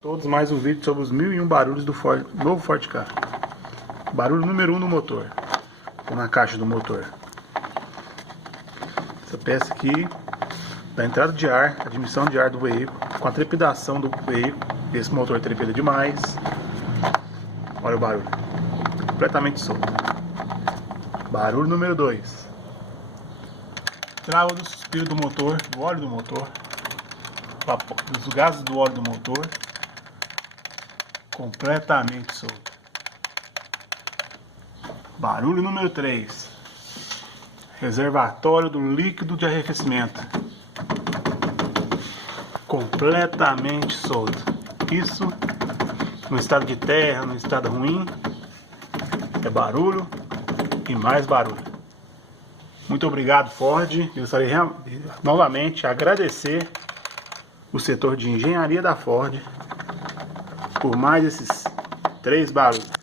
Todos mais um vídeo sobre os 1001 barulhos do novo Ford Ka. Barulho número 1 no motor, ou na caixa do motor. Essa peça aqui, da entrada de ar, admissão de ar do veículo, com a trepidação do veículo. Esse motor trepida demais. Olha o barulho, completamente solto. Barulho número 2. Trava do suspiro do motor, do óleo do motor, dos gases do óleo do motor. Completamente solto. Barulho número 3. Reservatório do líquido de arrefecimento. Completamente solto. Isso, no estado de terra, no estado ruim, é barulho e mais barulho. Muito obrigado, Ford. Eu gostaria novamente agradecer o setor de engenharia da Ford por mais esses 3 barulhos.